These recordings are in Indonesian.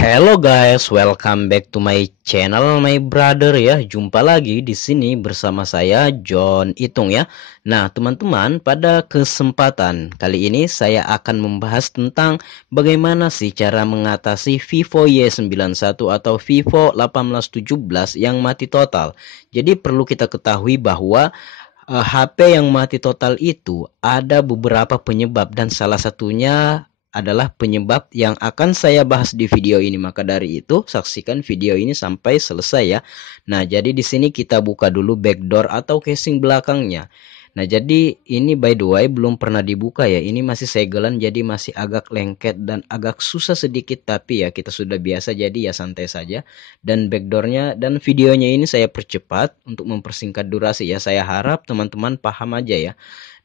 Hello guys, welcome back to my channel, my brother ya. Jumpa lagi di sini bersama saya John Itung ya. Nah, teman-teman, pada kesempatan kali ini saya akan membahas tentang bagaimana sih cara mengatasi Vivo Y91 atau Vivo 1817 yang mati total. Jadi perlu kita ketahui bahwa HP yang mati total itu ada beberapa penyebab dan salah satunya adalah penyebab yang akan saya bahas di video ini. Maka dari itu, saksikan video ini sampai selesai ya. Nah, jadi di sini kita buka dulu backdoor atau casing belakangnya. Nah, jadi ini by the way belum pernah dibuka ya. Ini masih segelan jadi masih agak lengket dan agak susah sedikit, tapi ya kita sudah biasa jadi ya santai saja. Dan backdoornya dan videonya ini saya percepat untuk mempersingkat durasi ya. Saya harap teman-teman paham aja ya.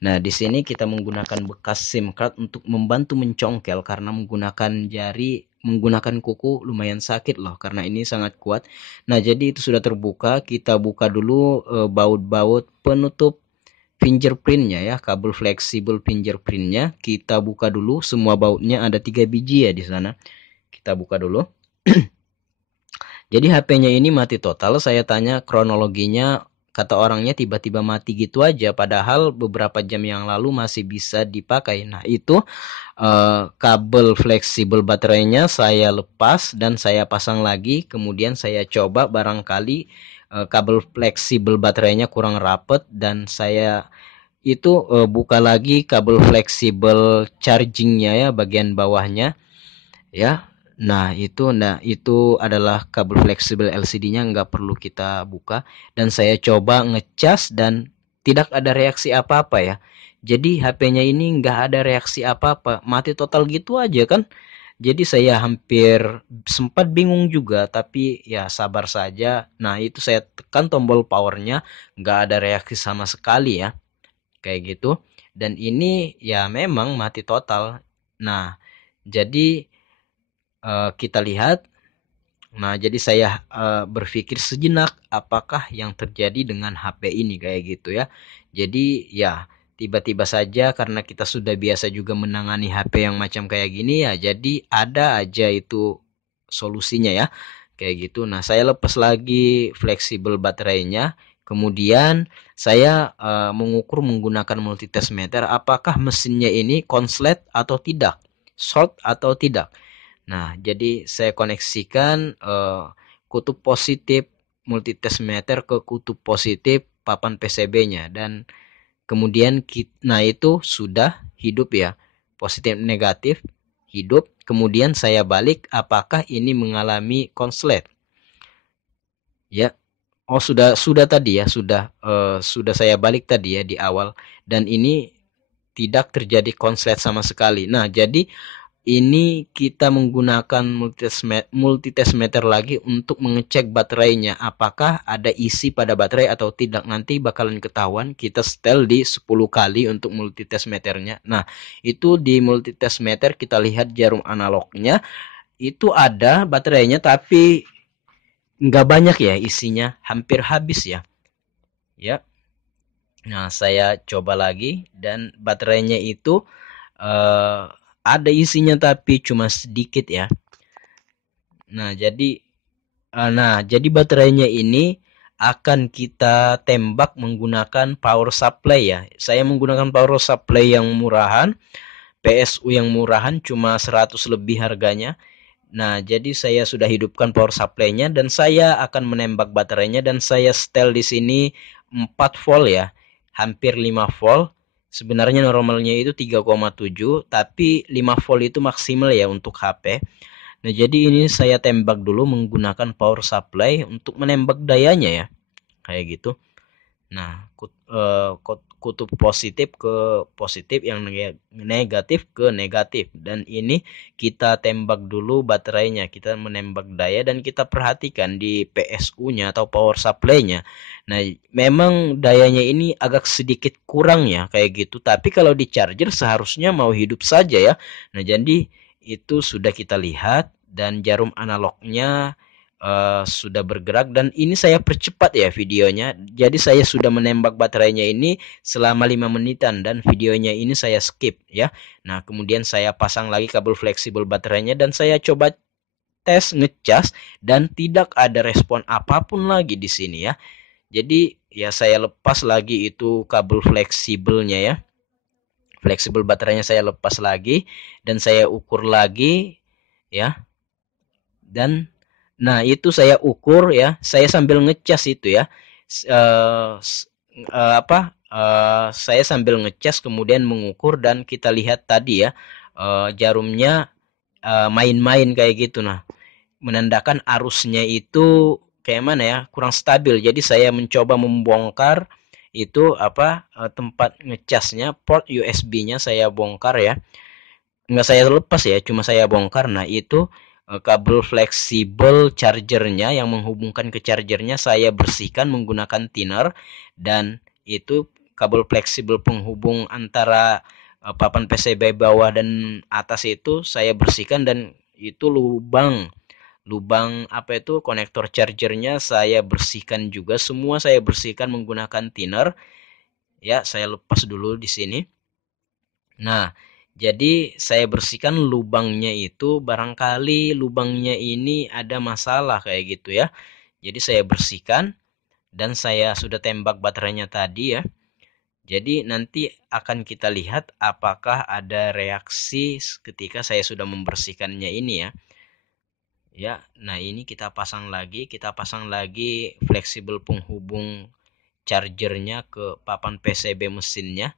Nah, di sini kita menggunakan bekas SIM card untuk membantu mencongkel karena menggunakan kuku lumayan sakit loh karena ini sangat kuat. Nah, jadi itu sudah terbuka. Kita buka dulu baut-baut penutup fingerprintnya ya, kabel fleksibel fingerprintnya. Kita buka dulu semua bautnya, ada 3 biji ya di sana. Kita buka dulu. Jadi HP-nya ini mati total. Saya tanya kronologinya, kata orangnya tiba-tiba mati gitu aja, padahal beberapa jam yang lalu masih bisa dipakai. Nah, itu kabel fleksibel baterainya saya lepas dan saya pasang lagi. Kemudian saya coba, barangkali kabel fleksibel baterainya kurang rapet, dan saya itu buka lagi kabel fleksibel chargingnya ya, bagian bawahnya ya. Nah itu adalah kabel fleksibel LCD-nya, nggak perlu kita buka. Dan saya coba ngecas dan tidak ada reaksi apa-apa ya. Jadi HP-nya ini nggak ada reaksi apa-apa, mati total gitu aja kan. Jadi saya hampir sempat bingung juga, tapi ya sabar saja. Nah, itu saya tekan tombol powernya, nggak ada reaksi sama sekali ya, kayak gitu. Dan ini ya memang mati total. Nah, jadi kita lihat. Nah, jadi saya berpikir sejenak apakah yang terjadi dengan HP ini kayak gitu ya. Jadi ya tiba-tiba saja karena kita sudah biasa juga menangani HP yang macam kayak gini ya, jadi ada aja itu solusinya ya. Kayak gitu. Nah, saya lepas lagi fleksibel baterainya. Kemudian saya mengukur menggunakan multitest meter apakah mesinnya ini konslet atau tidak, short atau tidak. Nah, jadi saya koneksikan kutub positif multitest meter ke kutub positif papan PCB-nya, dan kemudian nah itu sudah hidup ya. Positif negatif hidup. Kemudian saya balik apakah ini mengalami konslet. Ya. Oh, sudah tadi ya, sudah saya balik tadi ya di awal, dan ini tidak terjadi konslet sama sekali. Nah, jadi ini kita menggunakan multitest meter lagi untuk mengecek baterainya apakah ada isi pada baterai atau tidak. Nanti bakalan ketahuan, kita setel di 10 kali untuk multitest meternya. Nah, itu di multitest meter kita lihat jarum analognya itu ada baterainya, tapi nggak banyak ya isinya, hampir habis ya. Ya. Nah, saya coba lagi dan baterainya itu ada isinya tapi cuma sedikit ya. Nah, jadi baterainya ini akan kita tembak menggunakan power supply ya. Saya menggunakan power supply yang murahan, PSU yang murahan, cuma 100 lebih harganya. Nah, jadi saya sudah hidupkan power supply-nya dan saya akan menembak baterainya, dan saya setel di sini 4 volt ya. Hampir 5 volt. Sebenarnya normalnya itu 3,7, tapi 5 volt itu maksimal ya untuk HP. Nah, jadi ini saya tembak dulu menggunakan power supply untuk menembak dayanya ya. Kayak gitu. Nah, kutub positif ke positif, yang negatif ke negatif, dan ini kita tembak dulu baterainya, kita menembak daya, dan kita perhatikan di PSU-nya atau power supply-nya. Nah, memang dayanya ini agak sedikit kurang ya kayak gitu, tapi kalau di charger seharusnya mau hidup saja ya. Nah, jadi itu sudah kita lihat, dan jarum analognya sudah bergerak, dan ini saya percepat ya videonya. Jadi saya sudah menembak baterainya ini selama 5 menitan, dan videonya ini saya skip ya. Nah, kemudian saya pasang lagi kabel fleksibel baterainya dan saya coba tes, ngecas, dan tidak ada respon apapun lagi di sini ya. Jadi ya saya lepas lagi itu kabel fleksibelnya ya. Fleksibel baterainya saya lepas lagi dan saya ukur lagi ya. Dan nah itu saya ukur ya, saya sambil ngecas itu ya. Uh, saya sambil ngecas kemudian mengukur dan kita lihat tadi ya, jarumnya main-main kayak gitu. Nah, menandakan arusnya itu kayak mana ya, kurang stabil. Jadi saya mencoba membongkar itu tempat ngecasnya, port USB-nya saya bongkar ya. Nggak saya lepas ya, cuma saya bongkar. Nah itu kabel fleksibel chargernya yang menghubungkan ke chargernya saya bersihkan menggunakan thinner, dan itu kabel fleksibel penghubung antara papan PCB bawah dan atas itu saya bersihkan, dan itu lubang konektor chargernya saya bersihkan juga, semua saya bersihkan menggunakan thinner ya. Saya lepas dulu di sini. Nah, jadi saya bersihkan lubangnya itu, barangkali lubangnya ini ada masalah kayak gitu ya. Jadi saya bersihkan dan saya sudah tembak baterainya tadi ya. Jadi nanti akan kita lihat apakah ada reaksi ketika saya sudah membersihkannya ini ya. Ya, nah ini kita pasang lagi fleksibel penghubung chargernya ke papan PCB mesinnya.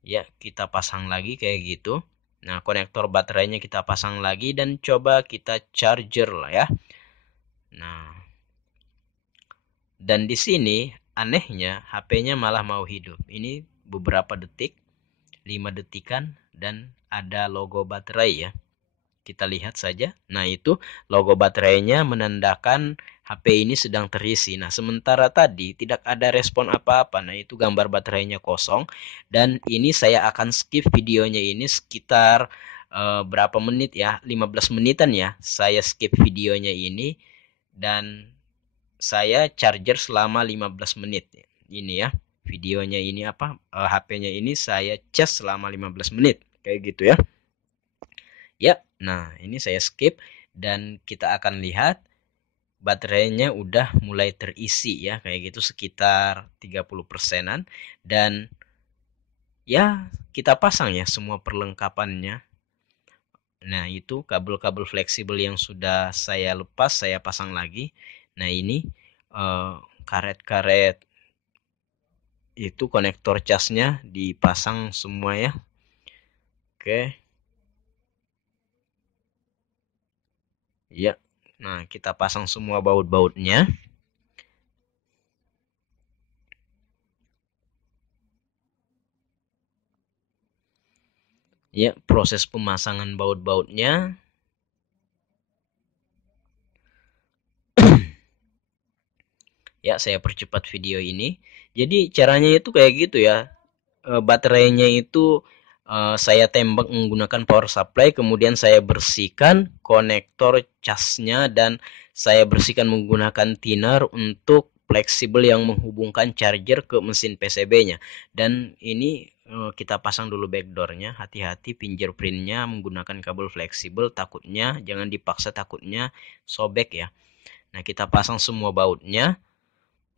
Ya, kita pasang lagi kayak gitu. Nah, konektor baterainya kita pasang lagi dan coba kita charger lah ya. Nah, dan di sini anehnya HP-nya malah mau hidup. Ini beberapa detik, 5 detikan, dan ada logo baterai ya. Kita lihat saja. Nah, itu logo baterainya menandakan HP ini sedang terisi. Nah, sementara tadi tidak ada respon apa-apa. Nah, itu gambar baterainya kosong. Dan ini saya akan skip videonya ini sekitar berapa menit ya? 15 menitan ya. Saya skip videonya ini dan saya charger selama 15 menit. Ini ya. Videonya ini HP-nya ini saya cas selama 15 menit. Kayak gitu ya. Ya, nah ini saya skip dan kita akan lihat baterainya udah mulai terisi ya, kayak gitu sekitar 30%-an, dan ya kita pasang ya semua perlengkapannya. Nah, itu kabel-kabel fleksibel yang sudah saya lepas saya pasang lagi. Nah, ini karet-karet itu konektor casnya dipasang semua ya. Oke. Ya, nah kita pasang semua baut-bautnya. Ya, proses pemasangan baut-bautnya. Ya, saya percepat video ini. Jadi caranya itu kayak gitu ya. Baterainya itu saya tembak menggunakan power supply, kemudian saya bersihkan konektor casnya dan saya bersihkan menggunakan thinner untuk fleksibel yang menghubungkan charger ke mesin PCB-nya. Dan ini kita pasang dulu backdoornya. Hati-hati fingerprintnya menggunakan kabel fleksibel, takutnya jangan dipaksa, takutnya sobek ya. Nah, kita pasang semua bautnya.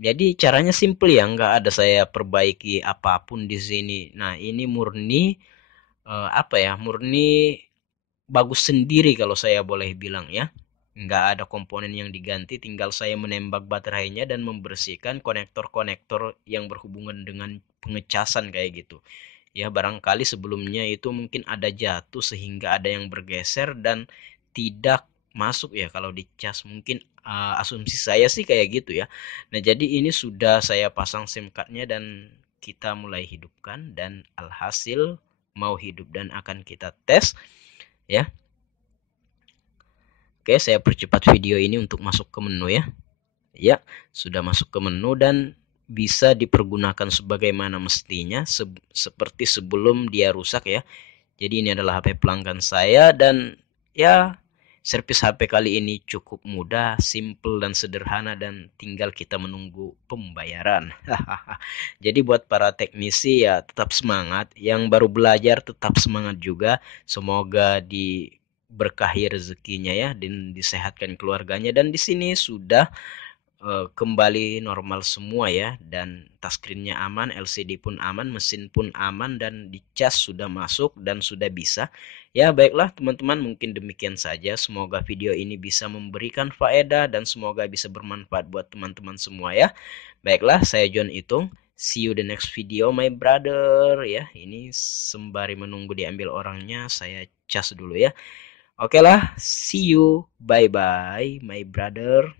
Jadi caranya simple ya, nggak ada saya perbaiki apapun di sini. Nah, ini murni murni bagus sendiri kalau saya boleh bilang ya. Nggak ada komponen yang diganti, tinggal saya menembak baterainya dan membersihkan konektor-konektor yang berhubungan dengan pengecasan kayak gitu. Ya, barangkali sebelumnya itu mungkin ada jatuh sehingga ada yang bergeser dan tidak masuk ya kalau dicas, mungkin asumsi saya sih kayak gitu ya. Nah, jadi ini sudah saya pasang SIM cardnya dan kita mulai hidupkan, dan alhasil mau hidup dan akan kita tes ya. Oke, saya percepat video ini untuk masuk ke menu ya. Ya, sudah masuk ke menu dan bisa dipergunakan sebagaimana mestinya seperti sebelum dia rusak ya. Jadi ini adalah HP pelanggan saya, dan ya servis HP kali ini cukup mudah, simple dan sederhana, dan tinggal kita menunggu pembayaran. Jadi buat para teknisi ya tetap semangat, yang baru belajar tetap semangat juga. Semoga di berkahi rezekinya ya, dan disehatkan keluarganya. Dan di sini sudah kembali normal semua ya, dan touchscreen-nya aman, LCD pun aman, mesin pun aman, dan dicas sudah masuk dan sudah bisa. Ya baiklah teman-teman, mungkin demikian saja. Semoga video ini bisa memberikan faedah dan semoga bisa bermanfaat buat teman-teman semua ya. Baiklah, saya John Itung. See you the next video my brother ya. Ini sembari menunggu diambil orangnya, saya cas dulu ya. Oke lah, see you. Bye bye my brother.